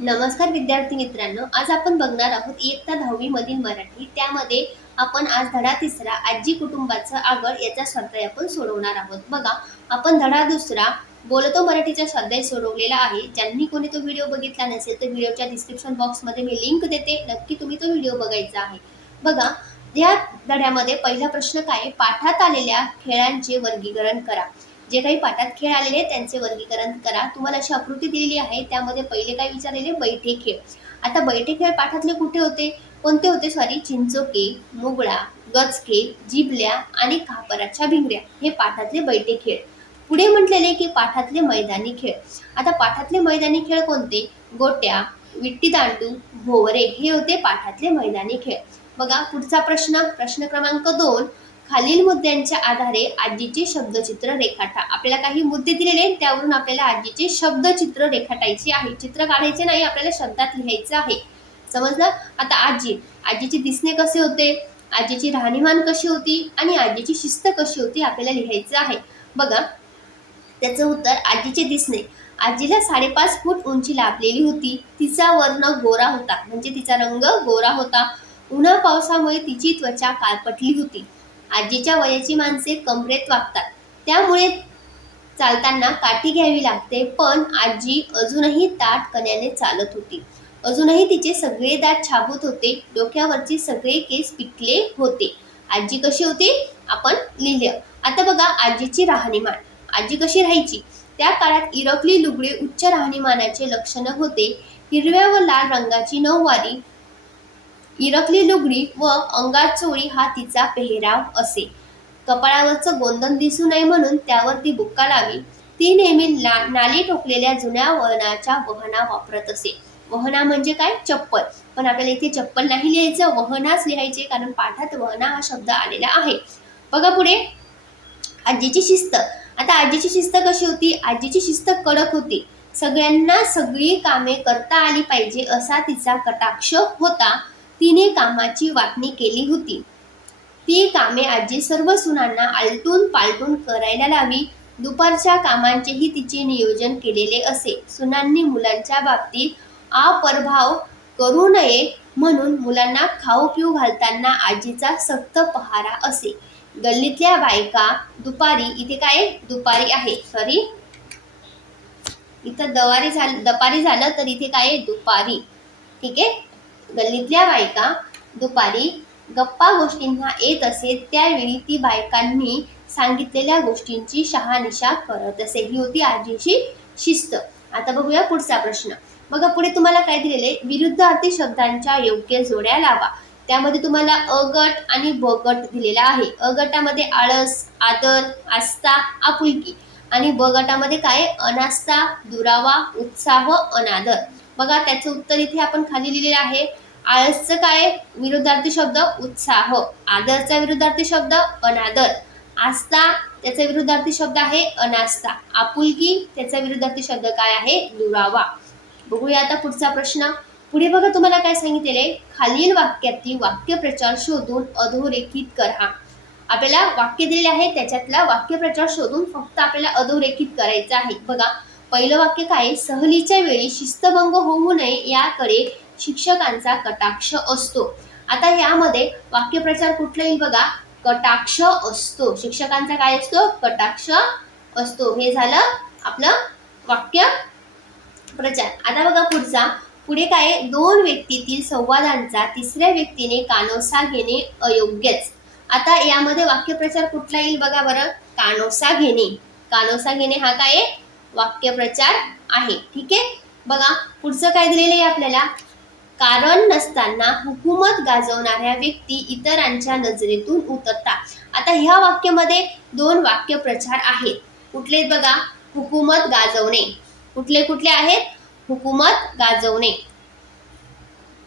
नमस्कार विद्यार्थी मित्रांनो आज आपण बघणार आहोत इयत्ता दहावी मधील मराठी. त्यामध्ये आपण आज धडा तिसरा आजी कुटुंबाचं आगळ याचा स्वाध्याय आपण सोडवणार आहोत. बघा आपण धडा दुसरा बोलतो मराठीचा स्वाध्याय सोडवलेला आहे. ज्यांनी कोणी तो व्हिडिओ बघितला नसेल तर व्हिडिओच्या डिस्क्रिप्शन बॉक्समध्ये मी लिंक देते. नक्की तुम्ही तो व्हिडिओ बघायचा आहे. बघा या धड्यामध्ये पहिला प्रश्न काय पाठात आलेल्या खेळांचे वर्गीकरण करा. जे काही पाठात खेळ आलेले आहेत त्यांचे वर्गीकरण करा. तुम्हाला अशी आकृती दिलेली आहे त्यामध्ये पहिले काय विचारलेले? बैठे खेळ. आता बैठे खेळ पाठातले कुठे होते? कोणते होते? सॉरी चिंचोके मुगळा गचके जिबल्या आणि खापराच्या भिंगऱ्या. हे पाठातले बैठे खेळ. पुढे म्हटलेले की पाठातले मैदानी खेळ. आता पाठातले मैदानी खेळ कोणते? गोट्या विट्टी दांडू भोवरे. हे होते पाठातले मैदानी खेळ. बघा पुढचा प्रश्न. प्रश्न क्रमांक दोन. खालील मुद्द्यांच्या आधारे आजीचे शब्दचित्र रेखाटा. आपल्याला काही मुद्दे दिलेले आहेत त्यावरून आपल्याला आजीचे शब्दचित्र रेखाटायचे आहे. चित्र काढायचे नाही आपल्याला शब्दात लिहायचं आहे. समजलं? आता आजी. आजीचे दिसणे कसे होते? आजीची राहणीमान कशी होती? आणि आजीची शिस्त कशी होती? आपल्याला लिहायचं आहे. बघा. त्याचं उत्तर आजीचे दिसणे. आजीला साडेपाच फूट उंची लाभलेली होती. तिचा वर्ण गोरा होता. म्हणजे तिचा रंग गोरा होता. उन्हा पावसामुळे तिची त्वचा काळपटली होती. आजीच्या वयाची माणसे कमरेत वागतात. त्यामुळे चालताना काठी घ्यावी लागते पण आजी अजूनही ताट कण्याने चालत होती. अजूनही तिचे सगळे दात छाबूत होते डोक्यावरचे सगळे केस पिकले होते. आजी कशी होती? आपण लिहिलं. आता बघा आजीची राहणीमान. आजी कशी राहायची? त्या काळात इरकली लुगडे उच्च राहणीमानाचे लक्षण होते. हिरव्या व लाल रंगाची नऊवारी इरकली लुगडी व अंगात चोळी हा तिचा पेहराव असे. कपाळावरचं गोंधन दिसू नये म्हणून त्यावर ती बुक्का लावी. ती नेहमी ला नाली ठोकलेल्या जुन्या वळणाच्या वहना वापरत असे. वहना म्हणजे काय? चप्पल. पण आपल्याला इथे चप्पल नाही लिहायचं वहनाच लिहायचे कारण पाठात वहना हा शब्द आलेला आहे. बघा पुढे. आजीची शिस्त. आता आजीची शिस्त कशी होती? आजीची शिस्त कडक होती. सगळ्यांना सगळी कामे करता आली पाहिजे असा तिचा कटाक्ष होता. तिने कामाची वाटणी केली होती. ती कामे आजी सर्व सुनांना आलटून पालटून करायला लावी. दुपारच्या कामांचेही तिचे नियोजन केलेले असे. सुनांनी मुलांच्या बाबतीत अपरभाव करू नये म्हणून मुलांना खाऊ पिऊ घालताना आजीचा सक्त पहारा असे. गल्लीतल्या बायका दुपारी इथे काय? आहे? दुपारी आहे. सॉरी इथं दवारी झालं दपारी झालं तर इथे काय? आहे? दुपारी. ठीक आहे? गल्लीतल्या बायका दुपारी गप्पा गोष्टींना येत असे त्यावेळी ती बायकांनी सांगितलेल्या गोष्टींची शहानिशा करत असे. ही होती आजीची शिस्त. आता बघूया पुढचा प्रश्न. बघा पुढे तुम्हाला काय दिलेले? विरुद्ध अर्थी शब्दांच्या योग्य जोड्या लावा. त्यामध्ये तुम्हाला अ गट आणि ब गट दिलेला आहे. अ गटामध्ये आळस आदर आस्था आपुलकी. आणि ब गटामध्ये काय? अनास्था दुरावा उत्साह अनादर. बघा त्याचं उत्तर इथे आपण खाली लिहिलेलं आहे. आळसचं काय? विरुद्धार्थी शब्द उत्साह. आदरचा विरुद्धार्थी शब्द अनादर. आस्था त्याचा विरुद्धार्थी शब्द आहे अनास्था. आपुलकी त्याचा विरुद्धार्थी शब्द काय आहे? दुरावा. बघूया आता पुढचा प्रश्न. पुढे बघा तुम्हाला काय सांगितलेले खालील वाक्यातील वाक्यप्रचार शोधून अधोरेखित करा. आपल्याला वाक्य दिलेले आहे त्याच्यातला वाक्यप्रचार शोधून फक्त आपल्याला अधोरेखित करायचा आहे. बघा पहिलं वाक्य काय? सहलीच्या वेळी शिस्तभंग होऊ नये याकडे शिक्षकांचा कटाक्ष असतो. आता यामध्ये वाक्यप्रचार कुठला येईल बघा? कटाक्ष असतो. शिक्षकांचा काय असतो? कटाक्ष असतो. हे झालं आपलं वाक्य प्रचार आता बघा पुढचा. पुढे काय? दोन व्यक्तीतील संवादांचा तिसऱ्या व्यक्तीने कानोसा घेणे अयोग्यच. आता यामध्ये वाक्यप्रचार कुठला येईल बघा बरं? कानोसा घेणे. कानोसा घेणे हा काय? आहे? वाक्यप्रचार आहे. ठीक आहे? बघा पुढचं काय दिलेलं आहे आपल्याला? कारण नसताना हुकूमत गाजवणाऱ्या व्यक्ती इतरांच्या नजरेतून उतरतात. आता ह्या वाक्यामध्ये दोन वाक्यप्रचार आहेत. कुठले बघा? हुकूमत गाजवणे. कुठले कुठले आहेत? हुकूमत गाजवणे.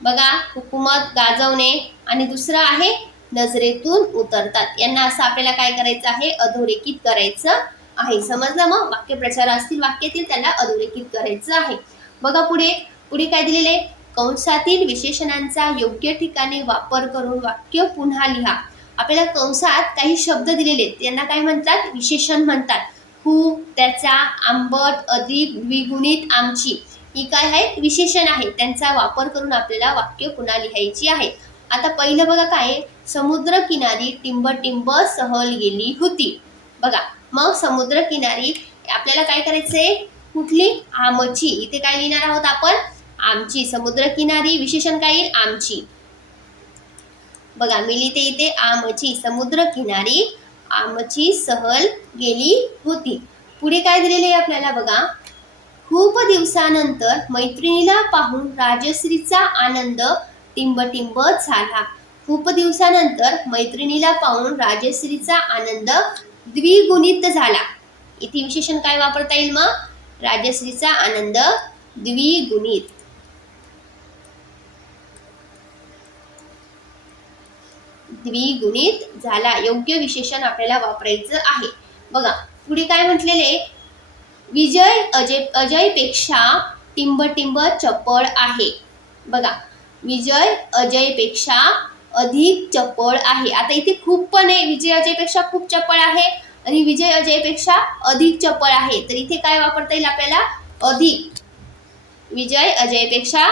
बघा हुकूमत गाजवणे आणि दुसरं आहे नजरेतून उतरतात. यांना असं आपल्याला काय करायचं आहे? अधोरेखित करायचं आहे. समजलं मग? वाक्यप्रचार असतील वाक्यातील त्यांना अधोरेखित करायचं आहे. बघा पुढे. पुढे काय दिलेले कंसातील विशेषणांचा योग्य ठिकाणी वापर करून वाक्य पुन्हा लिहा. आपल्याला कंसात काही शब्द दिलेले आहेत. त्यांना काय म्हणतात? विशेषण म्हणतात. खूप त्याचा आंबट अधिक द्विगुणित आमची. ही काय आहे विशेषण आहे त्यांचा वापर करून आपल्याला वाक्य पुन्हा लिहायची आहे. आता पहिलं बघा काय समुद्र किनारी टिंब टिंब सहल गेली होती. बघा मग समुद्र किनारी आपल्याला काय करायचंय? कुठली? आमची. इथे काय लिहिणार आहोत आपण? आमची. समुद्र किनारी विशेषण काय येईल? आमची. बघा मी लिहिते इथे आमची. समुद्र किनारी आमची सहल गेली होती. पुढे काय दिलेले आपल्याला बघा? खूप दिवसानंतर मैत्रिणीला पाहून राजश्रीचा आनंद टिंबटिंब झाला. खूप दिवसानंतर मैत्रिणीला पाहून राजश्रीचा आनंद द्विगुणित झाला. इथे विशेषण काय वापरता येईल मग? राजश्रीचा आनंद द्विगुणित. द्विगुणित झाला. योग्य विशेषण आपल्याला वापरायचं आहे. बघा पुढे काय म्हटलेले? विजय अजय अजयपेक्षा टिंबटिंब चपळ आहे. बघा विजय अजयपेक्षा अधिक चपळ आहे. आता इथे खूप पण आहे. विजय अजयपेक्षा खूप चपळ आहे आणि विजय अजयपेक्षा अधिक चपळ आहे. तर इथे काय वापरता येईल आपल्याला? अधिक. विजय अजयपेक्षा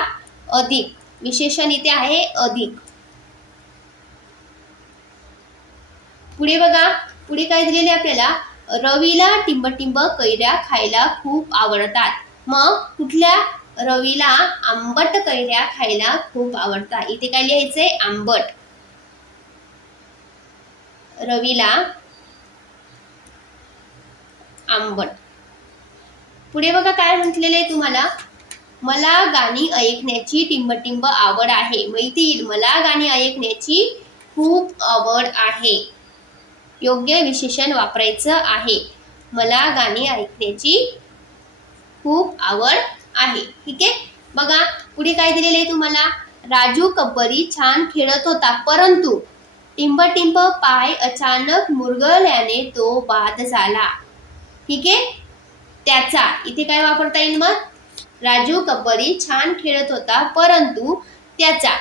अधिक. विशेषण इथे आहे अधिक. पुढे बघा. पुढे काय दिलेले आपल्याला? रवीला टिंबटिंब कैऱ्या खायला खूप आवडतात. मग कुठल्या रवीला आंबट कैऱ्या खायला खूप आवडतात. इथे काय लिहायचंय? आंबट. रवीला आंबट. पुढे बघा काय म्हटलेलं आहे तुम्हाला? मला गाणी ऐकण्याची टिंबटिंब आवड आहे. माहिती येईल मला गाणी ऐकण्याची खूप आवड आहे. योग्य विशेषण वापरायचं आहे. मला गाणी ऐकण्याची खूप आवड आहे. ठीक आहे? बघा पुढे काय दिलेलं आहे तुम्हाला? राजू कपरी छान खेळत होता परंतु टिंब टिंब पाय अचानक मुरगळल्याने तो बाद झाला. ठीक आहे? त्याचा इथे काय वापरता येईल मग? राजू कपरी छान खेळत होता परंतु त्याचा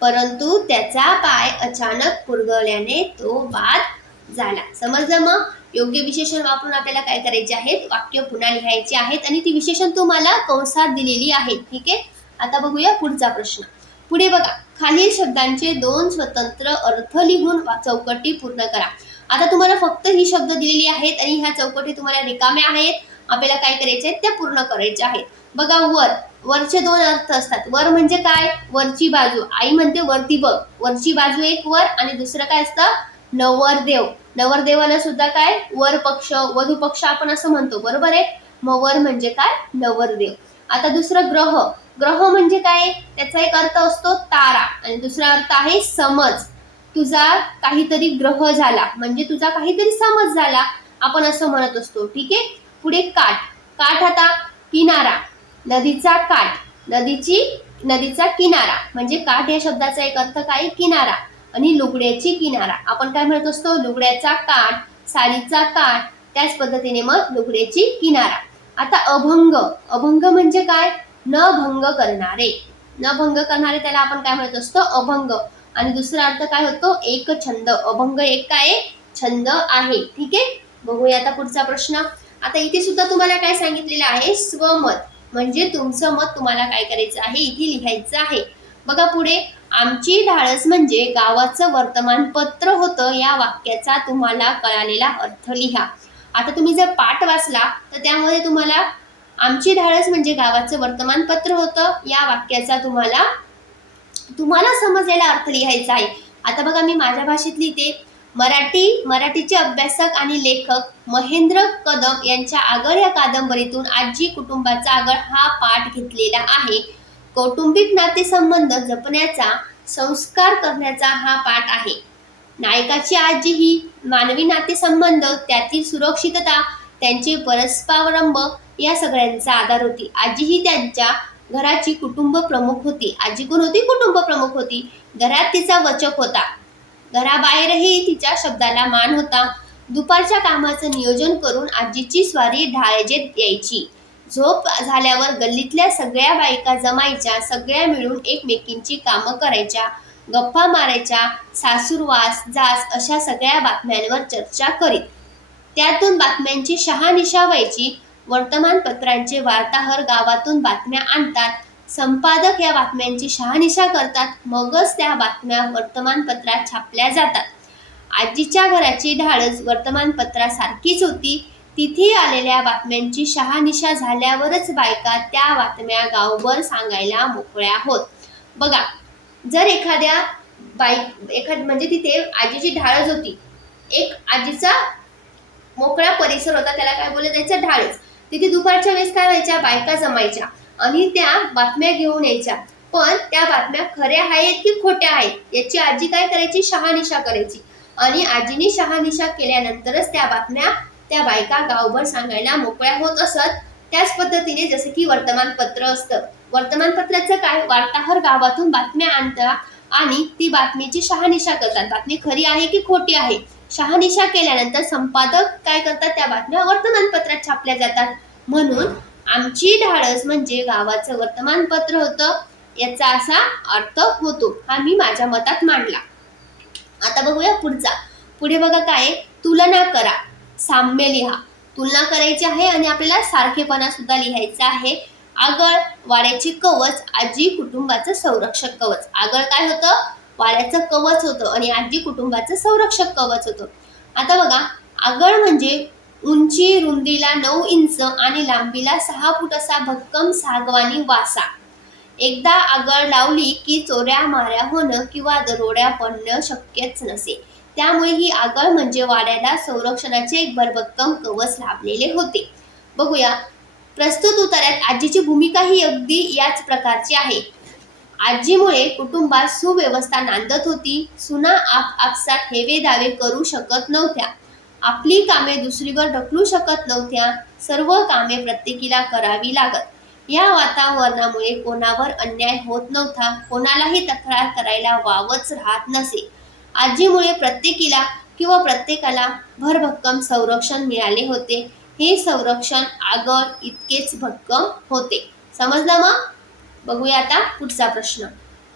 परंतु त्याचा पाय अचानक पुरगळल्याने तो बाद झाला. समजलं मग? योग्य विशेषण वापरून आपल्याला काय करायचे आहेत? वाक्य पुन्हा लिहायचे आहेत आणि ती विशेषण तुम्हाला कंसात दिलेली आहेत ठीक आहे? आता बघूया पुढचा प्रश्न. पुढे बघा. खालील शब्दांचे दोन स्वतंत्र अर्थ लिहून चौकटी पूर्ण करा. आता तुम्हाला फक्त ही शब्द दिलेली आहेत आणि ह्या चौकटी तुम्हाला रिकाम्या आहेत. आपल्याला काय करायचे आहेत? त्या पूर्ण करायच्या आहेत. बघा वर. वरचे दोन अर्थ असतात. वर म्हणजे काय? वरची बाजू. आई म्हणते वरती बघ. वरची बाजू एक वर आणि दुसरं काय असतं? नवरदेव. नवरदेवाला सुद्धा काय? वर पक्ष वधू पक्ष आपण असं म्हणतो बरोबर आहे? मग वर म्हणजे काय? नवरदेव आता दुसरं ग्रह. ग्रह म्हणजे काय? त्याचा एक अर्थ असतो तारा. आणि दुसरा अर्थ आहे समज. तुझा काहीतरी ग्रह झाला. म्हणजे तुझा काहीतरी समज झाला. आपण असं म्हणत असतो ठीक आहे? पुढे काठ. काठ आता किनारा. नदीचा काठ. नदीची नदीचा किनारा. म्हणजे काठ या शब्दाचा एक अर्थ काय? किनारा. आणि लुगड्याची किनारा. आपण काय म्हणत असतो? लुगड्याचा काठ साडीचा काठ त्याच पद्धतीने मग लुगड्याची किनारा. आता अभंग. अभंग म्हणजे काय? न भंग करणारे. न भंग करणारे त्याला आपण काय म्हणत असतो? अभंग. आणि दुसरा अर्थ काय होतो? एक छंद. अभंग एक काय छंद आहे. ठीक आहे? बघूया आता पुढचा प्रश्न. आता इथे सुद्धा तुम्हाला काय सांगितलेलं आहे? स्वमत. म्हणजे तुमचं मत तुम्हाला काय करायचं आहे? इथे लिहायचं आहे. बघा पुढे. आमची धाडस म्हणजे गावाचं वर्तमानपत्र होतं या वाक्याचा तुम्हाला कळालेला अर्थ लिहा. आता तुम्ही जर पाठ वाचला तर त्यामध्ये तुम्हाला आमची धाडस म्हणजे गावाचं वर्तमानपत्र होतं या वाक्याचा तुम्हाला तुम्हाला समजलेला अर्थ लिहायचा आहे. आता बघा मी माझ्या भाषेत लिहिते. मराठी मराठीचे अभ्यासक आणि लेखक महेंद्र कदम यांच्या आगळ या कादंबरीतून आजी कुटुंबाचा आगळ हा पाठ घेतलेला आहे. कौटुंबिक नातेसंबंध जपण्याचा संस्कार करण्याचा हा पाठ आहे. नायकाची आजी ही मानवी नातेसंबंध त्यातील सुरक्षितता त्यांचे परस्परावलंब या सगळ्यांचा आधार होती. आजी ही त्यांच्या घराची कुटुंब प्रमुख होती. आजी कोण होती? कुटुंब प्रमुख होती. घरात तिचा वचक होता. घराबाहेरही तिच्या शब्दाला मान होता. दुपारच्या कामाचं नियोजन करून आजीची स्वारी ढाळजेत यायची. झोप झाल्यावर गल्लीतल्या सगळ्या बायका जमायच्या सगळ्या मिळून एकमेकींची कामं करायच्या गप्पा मारायच्या सासूरवास जास अशा सगळ्या बातम्यांवर चर्चा करीत. त्यातून बातम्यांची शहानिशा व्हायची. वर्तमानपत्रांचे वार्ताहर गावातून बातम्या आणतात. संपादक या बातम्यांची शहानिशा करतात. मगच त्या बातम्या वर्तमानपत्रात छापल्या जातात. आजीच्या घराची ढाळच वर्तमानपत्रासारखीच होती. तिथे आलेल्या बातम्यांची शहानिशा झाल्यावरच बायका त्या बातम्या गावभर सांगायला मोकळ्या होत. बघा जर एखाद्या बाई एखाद म्हणजे तिथे आजीची ढाळच होती. एक आजीचा मोकळा परिसर होता त्याला काय बोलले जायचं? ढाळच. तिथे दुपारच्या वेळेस काय व्हायच्या? बायका जमायच्या आणि त्या बातम्या घेऊन यायच्या. पण त्या बातम्या खऱ्या आहेत की खोट्या आहेत? याची आजी काय करायची? शहानिशा करायची. आणि आजीने शहानिशा केल्यानंतरच त्या बातम्या त्या बायका गावभर सांगायला मोकळ्या होत असत. त्याच पद्धतीने जसे की वर्तमानपत्र असतं. वर्तमानपत्राचं काय? वार्ताहर गावातून बातम्या आणतात आणि ती बातमीची शहानिशा करतात. बातमी खरी आहे की खोटी आहे? शहानिशा केल्यानंतर संपादक काय करतात? त्या बातम्या वर्तमानपत्रात छापल्या जातात. म्हणून आमची ढाळस म्हणजे गावाचं वर्तमानपत्र होतं. याचा असा अर्थ होतो. हा मी माझ्या मतात मांडला. आता बघूया पुढचा. पुढे बघा काय तुलना करा. साम्य लिहा. तुलना करायची आहे आणि आपल्याला सारखेपणा सुद्धा लिहायचा आहे. आगळ वाड्याची कवच आजी कुटुंबाचं संरक्षक कवच. आगळ काय होतं? वाड्याचं कवच होतं आणि आजी कुटुंबाचं संरक्षक कवच होतं. आता बघा आगळ म्हणजे उंची रुंदीला नऊ इंच आणि लांबीला सहा फूट असा भक्कम सागवानी वासा. एकदा आगळ लावली की चोऱ्या माऱ्या होणं किंवा दरोड्या पडणं शक्यच नसे. त्यामुळे ही आगळ म्हणजे वाड्याला संरक्षणाचे एक भरभक्कम कवच लाभलेले होते. बघूया. प्रस्तुत उतार्यात आजीची भूमिका ही अगदी याच प्रकारची आहे. आजीमुळे कुटुंबात सुव्यवस्था नांदत होती. सुना आप आपसात हेवे दावे करू शकत नव्हत्या. आपली कामे दुसरीवर ढकलू शकत नव्हत्या. सर्व कामे प्रत्येकीला करावी लागत. या वातावरणामुळे कोणावर अन्याय होत नव्हता. कोणालाही तक्रार करायला वावच राहत नसे. आजीमुळे प्रत्येकीला किंवा प्रत्येकाला भरभक्कम संरक्षण मिळाले होते. हे संरक्षण आगळ इतकेच भक्कम होते. समजलं मग? बघूया आता पुढचा प्रश्न.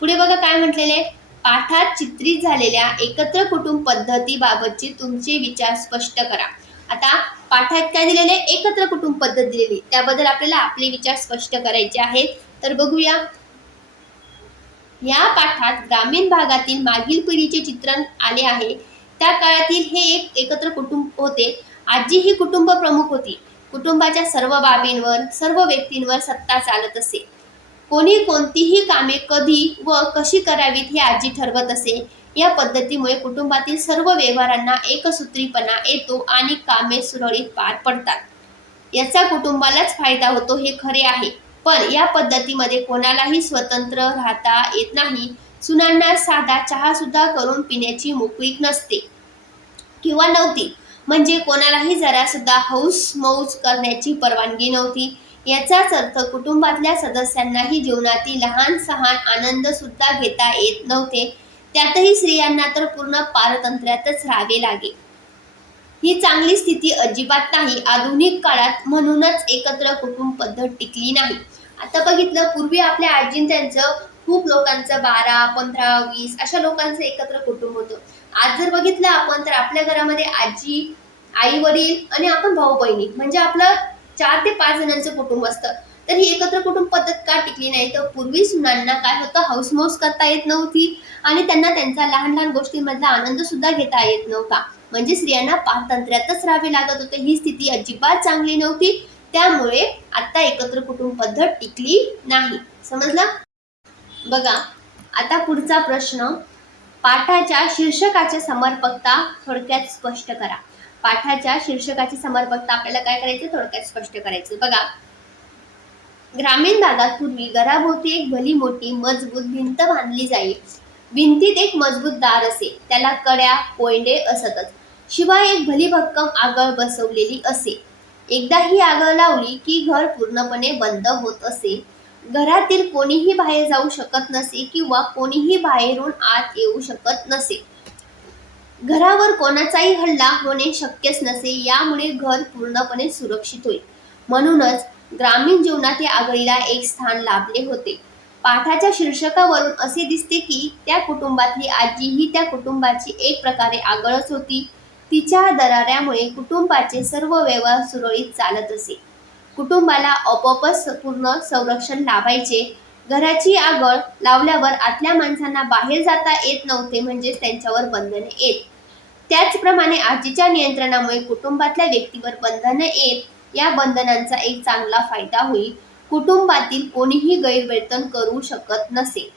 पुढे बघा काय म्हटलेले? पाठात चित्रित झालेल्या एकत्र कुटुंब पद्धतीबाबतचे तुमचे विचार स्पष्ट करा. आता पाठात काय दिलेले? एकत्र कुटुंब पद्धत दिलेली. त्याबद्दल आपल्याला आपले विचार स्पष्ट करायचे आहेत. तर बघूया. या पाठात ग्रामीण भागातील मागील पिढीचे चित्रण आले आहे. त्या काळातील हे एक एकत्र कुटुंब होते. आजी ही कुटुंब प्रमुख होती. कुटुंबाच्या सर्व बाबींवर सर्व व्यक्तींवर सत्ता चालत असे. कोणी कोणतीही कामे कधी व कशी करावीत हे आजी ठरवत असे. या पद्धतीमुळे कुटुंबातील सर्व व्यवहारांना एकसूत्रीपणा येतो आणि कामे सुरळीत पार पडतात. याचा कुटुंबालाच फायदा होतो हे खरे आहे. पण या पद्धतीमध्ये कोणालाही स्वतंत्र राहता येत नाही. सुनांना साधा चहा सुद्धा करून पिण्याची मोकळीक नसते. किंवा नव्हती. म्हणजे कोणालाही जरा सुद्धा हौस मौज करण्याची परवानगी नव्हती. याचाच अर्थ कुटुंबातल्या सदस्यांनाही जीवनातील लहान सहान आनंद सुद्धा घेता येत नव्हते. त्यातही स्त्रियांना तर पूर्ण पारतंत्र्यातच राहावे लागे. ही चांगली स्थिती अजिबात नाही. आधुनिक काळात म्हणूनच एकत्र कुटुंब पद्धत टिकली नाही. आता बघितलं पूर्वी आपल्या आजीन त्यांचं खूप लोकांचं बारा पंधरा वीस अशा लोकांचं एकत्र कुटुंब होतं. आज जर बघितलं आपण तर आपल्या घरामध्ये आजी आई वडील आणि आपण भाऊ बहिणी म्हणजे आपलं चार ते पाच जणांचं कुटुंब असतं. तर ही एकत्र कुटुंब पद्धत का टिकली नाही? तर पूर्वी सुनांना काय होतं? हौसमौस करता येत नव्हती आणि त्यांना त्यांचा लहान लहान गोष्टींमधला आनंद सुद्धा घेता येत नव्हता. म्हणजे स्त्रियांना पारतंत्र्यातच राहावे लागत होते. ही स्थिती अजिबात चांगली नव्हती. त्यामुळे आता एकत्र कुटुंब पद्धत टिकली नाही. समजलं? बघा आता पुढचा प्रश्न पाठाच्या शीर्षकाची समर्पकता थोडक्यात स्पष्ट करा. पाठाच्या शीर्षकाची समर्पकता आपल्याला काय करायचं? थोडक्यात स्पष्ट करायचं. बघा ग्रामीण भागात पूर्वी घराभोवती एक भली मोठी मजबूत भिंत बांधली जाई. भिंतीत एक मजबूत दार असे. त्याला कड्या कोयंडे असतच. शिवाय एक भली भक्कम आगळ बसवलेली असे. एकदा ही आगळ लावली की घर पूर्णपणे बंद होत असे. घरातील कोणीही बाहेर जाऊ शकत नसे किंवा कोणीही बाहेरून आत येऊ शकत नसे. घरावर कोणाचाही हल्ला होणे शक्यच नसे यामुळे घर पूर्णपणे सुरक्षित होईल. म्हणूनच ग्रामीण जीवनात या आगळीला एक स्थान लाभले होते. पाठाच्या शीर्षकावरून असे दिसते की त्या कुटुंबातली आजी ही त्या कुटुंबाची एक प्रकारे आगळच होती. तिच्या दराऱ्यामुळे कुटुंबाचे सर्व व्यवहार सुरळीत चालत असे. कुटुंबाला आपोआपच पूर्ण संरक्षण लाभायचे. घराची आगळ लावल्यावर आतल्या माणसांना बाहेर जाता येत नव्हते म्हणजेच त्यांच्यावर बंधने येत. त्याचप्रमाणे आजीच्या नियंत्रणामुळे कुटुंबातल्या व्यक्तीवर बंधने येत या बंधनांचा एक चांगला फायदा होईल. कुटुंबातील कोणीही गैरवर्तन करू शकत नसे.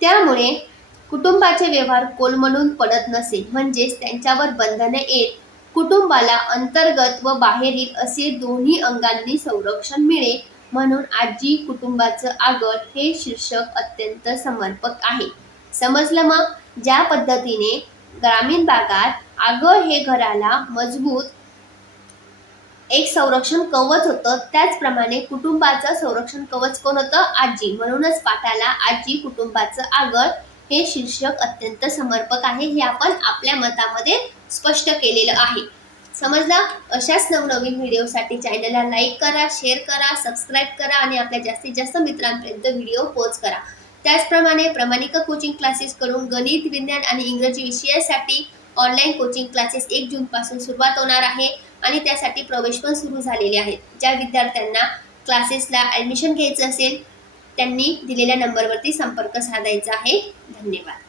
त्यामुळे कुटुंबाचे व्यवहार कोलमडून पडत नसे म्हणजेच त्यांच्यावर बंधने येत कुटुंबाला अंतर्गत व बाहेरील असे दोन्ही अंगांनी संरक्षण मिळे म्हणून आजी कुटुंबाचं आगळ हे शीर्षक अत्यंत समर्पक आहे. समजलं मग? ज्या पद्धतीने ग्रामीण भागात आगळ हे घराला मजबूत एक संरक्षण कवच होतं त्याचप्रमाणे कुटुंबाचं संरक्षण कवच कोण होतं? आजी. म्हणूनच पाठाला आजी कुटुंबाचं आगळ हे शीर्षक अत्यंत समर्पक आहे हे आपण आपल्या मतामध्ये स्पष्ट केलेलं आहे. समजला? अशाच नवनवीन व्हिडिओसाठी चॅनलला लाईक करा शेअर करा सबस्क्राईब करा आणि आपल्या जास्तीत जास्त मित्रांपर्यंत व्हिडिओ पोच करा. त्याचप्रमाणे प्रमाणिक कोचिंग क्लासेस करून गणित विज्ञान आणि इंग्रजी विषयासाठी ऑनलाईन कोचिंग क्लासेस एक जूनपासून सुरुवात होणार आहे आणि त्यासाठी प्रवेश पण सुरू झालेले आहेत. ज्या विद्यार्थ्यांना क्लासेसला ॲडमिशन घ्यायचं असेल त्यांनी दिलेल्या नंबरवरती संपर्क साधायचा आहे. धन्यवाद.